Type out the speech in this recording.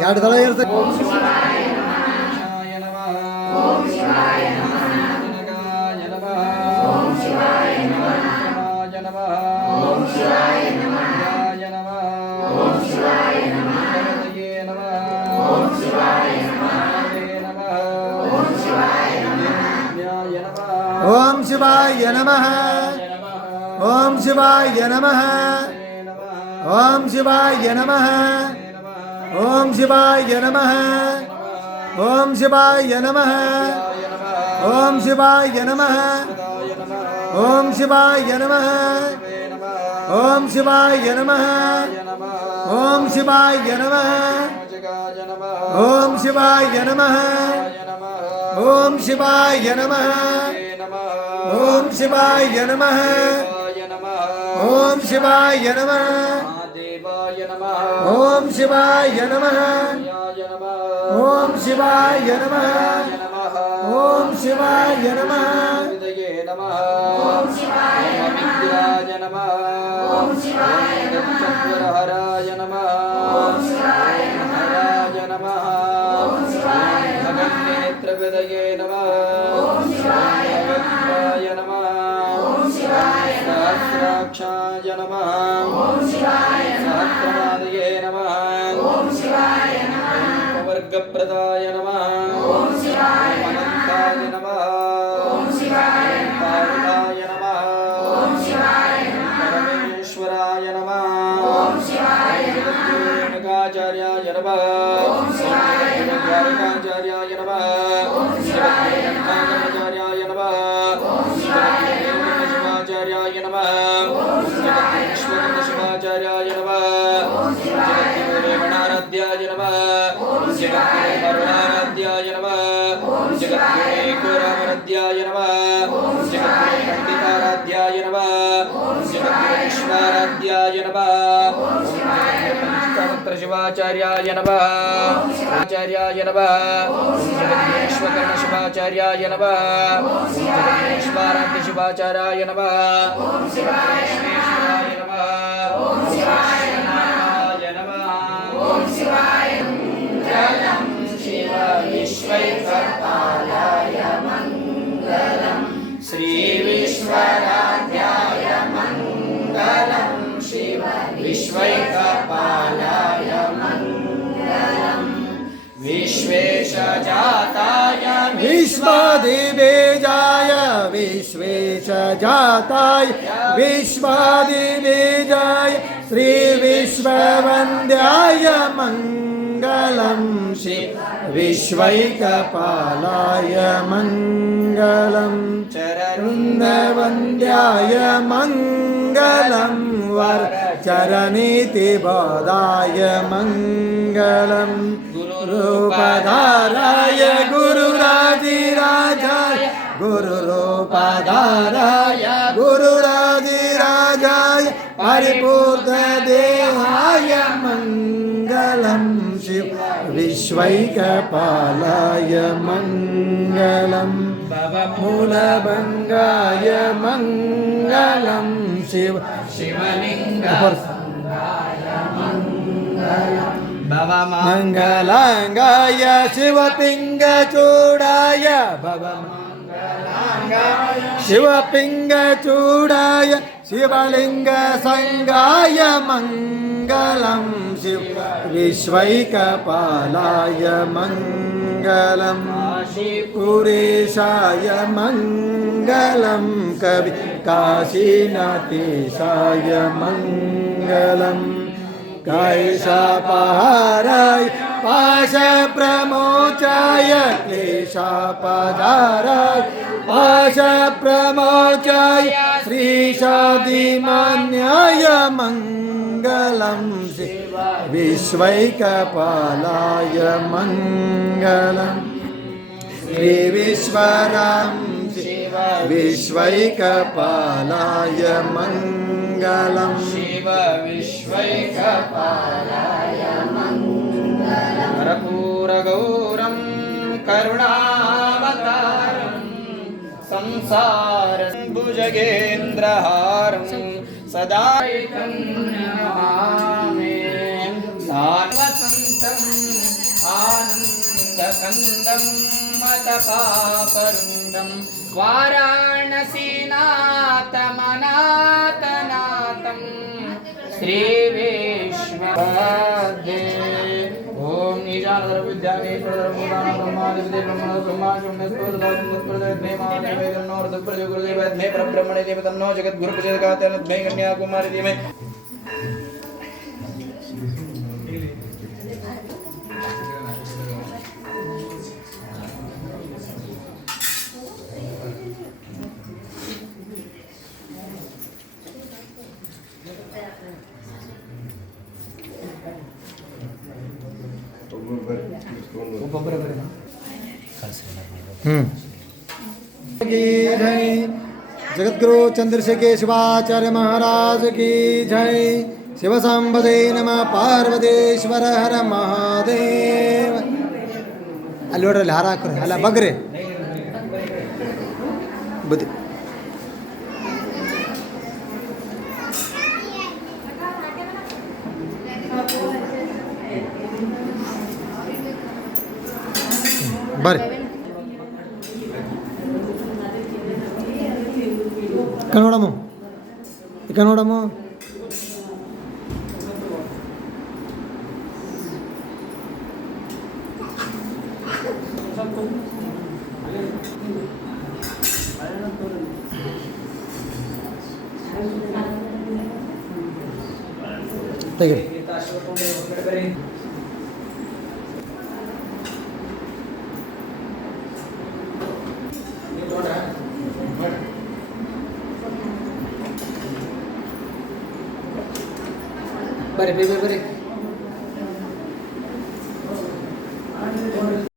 ಎರಡು ದಳ ಇರ್ತದೆ. ಓಂ ಶಿವಾಯ ನಮಃ. ಓಂ ಶಿವಾಯ ನಮಃ. ಓಂ ಶಿವಾಯ ನಮಃ. ಓಂ ಶಿವಾಯ ನಮಃ. ಓಂ ಶಿವಾಯ ನಮಃ. ಓಂ ಶಿವಾಯ ನಮಃ. ಓಂ ಶಿವಾಯ ನಮಃ. ಓಂ ಶಿವಾಯ ನಮಃ. ಓಂ ಶಿವಾಯ ನಮಃ. ಓಂ ಶಿವಾಯ ನಮಃ. ಓಂ ಶಿವಾಯ ನಮಃ. ಓಂ ಶಿವಾಯ ನಮಃ. ಓಂ ಶಿವಾಯ ನಮಃ. ಓಂ ಶಿವಾಯ ನಮಃ. ಓಂ ಶಿವಾಯ ನಮಃ. ಓಂ ಶಿವಾಯ ನಮಃ. ಹರಾಯ ನಮಃ. ಹರಾಯ ನಮಃ. ನೇತ್ರವೇದಯೇ ನಮಃ. ಭಗವತ್ಪಾಯ ನಮಃ. ಸಹಸ್ರಾಕ್ಷಾಯ ನಮಃ. ಸಹಸ್ರಪಾದಯೇ ನಮಃ. ವರ್ಗಪ್ರದಾಯ ನಮಃ. ಅನಂತಾಯ ನಮಃ. ಪಾರ್ವತಾಯ ನಮಃ. ಪರಮೇಶ್ವರಾಯ ನಮಃ. ಜಗದ್ಗುರುರೇಣುಕಾಚಾರ್ಯಾಯ ನಮಃ. ಜಗದ್ವಾರಿಕಾಚಾರ್ಯಾಯ ನಮಃ. ಜಗದ್ಗುರುಕಂಠಾಚಾರ್ಯಾಯ ನಮಃ. ಜಗದ್ಗುರುಶಿವಾಚಾರ್ಯಾಯ ನಮಃ. ಜಗದ್ಗುರುಶ್ವಕಂಠಶಿವಾಚಾರ್ಯಾಯ ನಮಃ. ಜಗದ್ಗುರುರೇವಣಾರಾಧ್ಯಾಯ ನಮಃ. ಜಗದ್ಗುರುಕರುಣಾರಾಧ್ಯಾಯ ನಮಃ. ಜಗದ್ಗುರುರಾಮರಾಧ್ಯಾಯ ನಮಃ. ಜಗದ್ಗುರುಪಂಡಿತಾರಾಧ್ಯಾಯ ನಮಃ. ಜಗದ್ಗುರುವಿಶ್ವಾರಾಧ್ಯಾಯ ನಮಃ. ಶಿವಾಚಾರ್ಯಾಯ ನಮಃ. ಆಚಾರ್ಯಾಯ ನಮಃ. ಜಗದ್ಗುರುಶ್ವಕರ್ಣಶಿವಾಚಾರ್ಯಾಯ ನಮಃ. ಜಗದ್ಗುರುಶ್ವಾರಾಧ್ಯ ಶಿವಾಚಾರ್ಯಾಯ ನಮಃ. ಜಗದ್ಗುರುಶ್ವೇಶ್ವರಾಯ ನಮಃ. ಶಿವಾಯ ನಮಃ. ಓಂ ಶಿವಾಯ ಮಂಗಲಂ. ಶಿವ ವಿಶ್ವೈಕಪಾಲಾಯ ಮಂಗಲಂ. ಶ್ರೀ ವಿಶ್ವರಾಧ್ಯಾಯ ಮಂಗಲಂ. ಶಿವ ವಿಶ್ವೈಕಪಾಲಾಯ ಮಂಗಲಂ. ವಿಶ್ವೇಶಜಾತಾಯ ವಿಶ್ವಾದಿಬೀಜಾಯ ವಿಶ್ವೇಶಜಾತಾಯ ವಿಶ್ವಾದಿಬೀಜಾಯ ಶ್ರೀ ವಿಶ್ವವಂದ್ಯಾಯ ಮಂಗಲಂ. ಶಿವ ವಿಶ್ವೈಕಪಾಲಾಯ ಮಂಗಲಂ. ಚರವೃಂದವಂದ್ಯಾಯ ಮಂಗಲಂ. ವರ ಚರಣಿತಿಬೋಧಾಯ ಮಂಗಲಂ. ಗುರುರೂಪಧಾರಾಯ ಗುರುರಾಜಿರಾಜಾಯ ಗುರುರೂಪಧಾರಾಯ ಗುರುರಾಜಿರಾಜಾಯ ಪರಿಪೂರ್ಣದೇಹಾಯ ಮಂಗಲಂ. ಶಿವ ವಿಶ್ವೈಕಪಾಲಾಯ ಮಂಗಲಂ. ಮೂಲಭಂಗಾಯ ಮಂಗಲಂ. ಶಿವ ಶಿವಲಿಂಗಾಯ ಮಂಗಲಂ. ಭವಮಂಗಲಾಂಗಾಯ ಶಿವಪಿಂಗಚೂಡಾಯ ಭವಮಂಗಲಾಂಗಾಯ ಶಿವಪಿಂಗಚೂಡಾಯ ಶಿವಲಿಂಗ ಸಂಗಾಯ ಮಂಗಲಂ. ಶಿವ ವಿಶ್ವೈಕಪಾಲಾಯ ಮಂಗಲಂ. ಕಾಶೀಪುರೇಶಾಯ ಮಂಗಲಂ. ಕವಿ ಕಾಶೀನಾಥೇಶಾಯ ಮಂಗಲಂ. कैशापहाराय पाशप्रमोचाय क्लेशापहाराय पाशप्रमोचाय श्रीशादिमान्याय मङ्गलं विश्वैकपालाय मङ्गलम् श्रीविश्वरां विश्वैकपालाय मङ्गलं शिव विश्वैकपालाय मङ्गलं कर्पूरगौरं करुणावतारं संसारं भुजगेन्द्रहारं सदा नमामि। आनन्दकन्दं मतपापरुन्दं वाराणसीनाथमनाथनाथं श्रीविष्णुपदे ॐ निजानदर विद्यानेश्वर ब्रह्मादिपदे ब्रह्मा शून्यस्फुरदे परब्रह्मणे देव तन्नो जगद्गुरुप्रचोदयात् कन्याकुमारी धीमहि की जय। जगद्गुरु चंद्रशेखर शिवाचार्य महाराज की जय। शिव सांबदे नमः पार्वतीश्वर हर महादेव। ಅಲ್ಲಿ ನೋಡ್ರಿ ಅಲ್ಲಿ ಹಾರ ಹಾಕ್ರಿ ಅಲ್ಲ ಬಗ್ರಿ ಬುದ್ಧಿ ಬರ್ರಿ ಇಕ ನೋಡಮ್ಮ ಇಕ ನೋಡಮ್ಮ ತೆಗಿರಿ ಬರ್ರಿ ಬರ್ರಿ